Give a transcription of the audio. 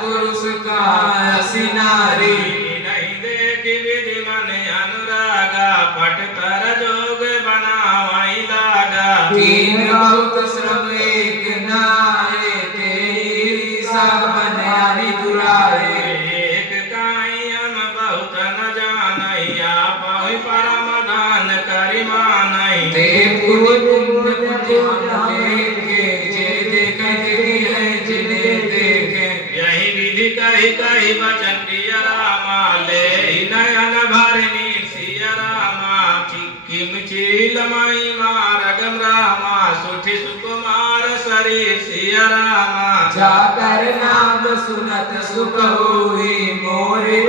पुरुष का असी नारी नहीं देखी विधि मन अनुरागा पट तर जोग बनावाई लागा तीन बहुत श्रम एक नाए तेरी सब बनियारी दुराए एक कायम बहुत न जानैया पहुँ परम दान करि मानै ते पुण्य देखे जे देखे है जिन्हें देखे यही विधि कही कही बचन दिया रामा ले नयन भरनी सिया रामा किम चीलमई मारगम रामा सुठि सुकुमार शरीर सिया रामा जाकर नाम सुनत सुख हुई मोरे